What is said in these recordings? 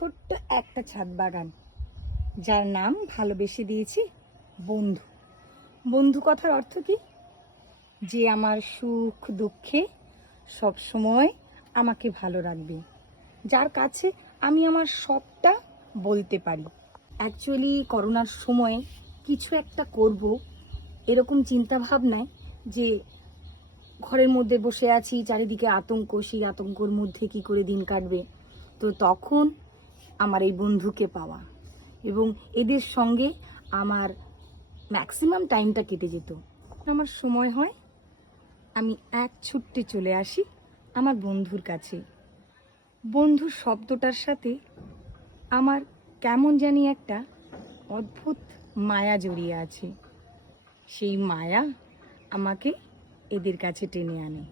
ছোট্ট একটা ছাদ বাগান, যার নাম ভালোবেসে দিয়েছি বন্ধু। বন্ধু কথার অর্থ কি? যে আমার সুখ দুঃখে সব সময় আমাকে ভালো রাখবে, যার কাছে আমি আমার সবটা বলতে পারি। অ্যাকচুয়ালি করোনার সময়ে কিছু একটা করব, এরকম চিন্তা ভাবনায় যে ঘরের মধ্যে বসে আছি, চারিদিকে আতঙ্ক, সেই আতঙ্কর মধ্যে কি করে দিন কাটবে? তো তখন আমার এই বন্ধুকে পাওয়া। এবং এদের সঙ্গে আমার ম্যাক্সিমাম টাইমটা কেটে যেত। আমার সময় হয়, আমি এক ছুট্টে চলে আসি আমার বন্ধুর কাছে। বন্ধু শব্দটার সাথে আমার কেমন জানি একটা অদ্ভুত মায়া জড়িয়ে আছে। সেই মায়া আমাকে এদের কাছে টেনে আনে।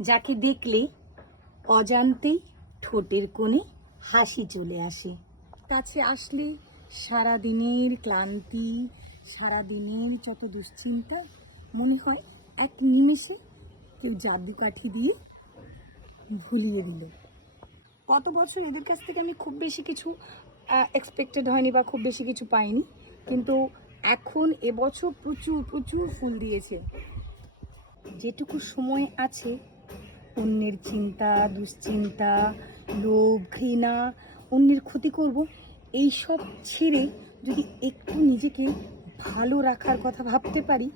যাকে দেখলে অজান্তেই ঠোঁটের কোণে হাসি চলে আসে। কাছে আসলে সারা দিনের ক্লান্তি সারা দিনের যত দুশ্চিন্তা, মনে হয় এক নিমেষে কেউ জাদু কাঠি দিয়ে ভুলিয়ে দিল। গত বছর এদের কাছ থেকে আমি খুব বেশি কিছু এক্সপেক্টেড হয়নি বা খুব বেশি কিছু পাইনি। কিন্তু এখন এবছর প্রচুর প্রচুর ফুল দিয়েছে। যেটুকু সময় আছে অন্যের চিন্তা, দুশ্চিন্তা, লোভ, ঘৃণা, অন্যের ক্ষতি করব এই সব ছেড়ে যদি একটু নিজেকে ভালো রাখার কথা ভাবতে পারি,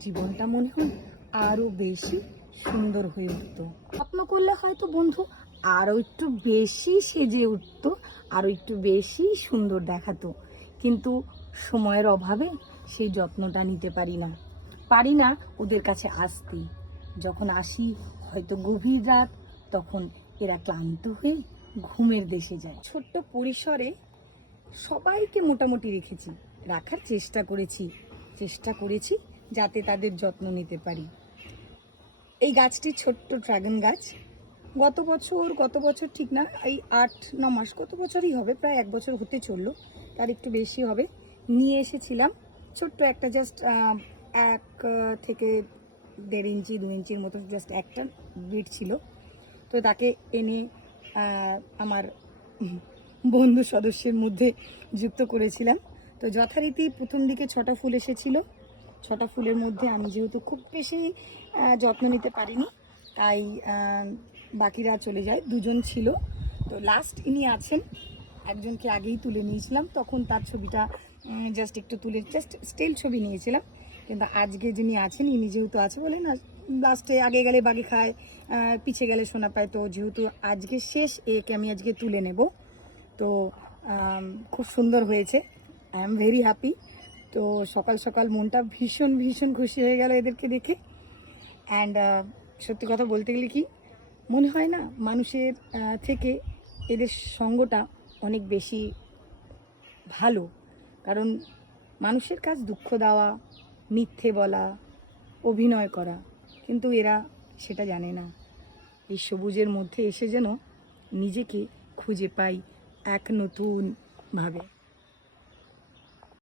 জীবনটা মনে হয় আরও বেশি সুন্দর হয়ে উঠত। স্বপ্ন করলে হয়তো বন্ধু আরও একটু বেশি সেজে উঠতো আরও একটু বেশি সুন্দর দেখাতো। কিন্তু সময়ের অভাবে সেই যত্নটা নিতে পারি না। পারি না ওদের কাছে আসতে। যখন আসি, হয়তো গভীর রাত, তখন এরা ক্লান্ত হয়ে ঘুমের দেশে যায়। ছোট্ট পরিসরে সবাইকে মোটামুটি রেখেছি, রাখার চেষ্টা করেছি চেষ্টা করেছি যাতে তাদের যত্ন নিতে পারি। এই গাছটি ছোট্ট ড্রাগন গাছ। গত বছর গত বছর ঠিক না, এই আট, ন মাস, গত বছরই হবে, প্রায় এক বছর হতে চলল, তার একটু বেশি হবে। নিয়ে এসেছিলাম, ছোট্ট একটা জাস্ট এক থেকে দেড় ইঞ্চি, দু ইঞ্চির মতো জাস্ট একটা বিট ছিল। তো তাকে এনে আমার বন্ধু সদস্যের মধ্যে যুক্ত করেছিলাম। তো যথারীতি প্রথম দিকে ছটা ফুল এসেছিল। ছটা ফুলের মধ্যে আমি যেহেতু খুব বেশি যত্ন নিতে পারিনি, তাই বাকিরা চলে যায়। দুজন ছিল। তো লাস্ট ইনি আছেন। একজনকে আগেই তুলে নিয়েছিলাম। তখন তার ছবিটা জাস্ট একটু তুলে জাস্ট স্টিল ছবি নিয়েছিলাম। কিন্তু আজকে যিনি আছেন ইনি যেহেতু আছে বলে না লাস্টে আগে গেলে বাগে খায় আহ, পিছে গেলে শোনা পায়। তো যেহেতু আজকে শেষ একে আমি আজকে তুলে নেব। তো খুব সুন্দর হয়েছে। আই এম ভেরি হ্যাপি তো সকাল সকাল মনটা ভীষণ ভীষণ খুশি হয়ে গেল এদেরকে দেখে। অ্যান্ড সত্যি কথা বলতে গেলে কি মনে হয় না মানুষের থেকে এদের সঙ্গটা অনেক বেশি ভালো। কারণ মানুষের কাজ দুঃখ দেওয়া মিথ্যে বলা, অভিনয় করা। কিন্তু এরা সেটা জানে না। এই সবুজের মধ্যে এসে যেন নিজেকে খুঁজে পাই এক নতুন ভাবে।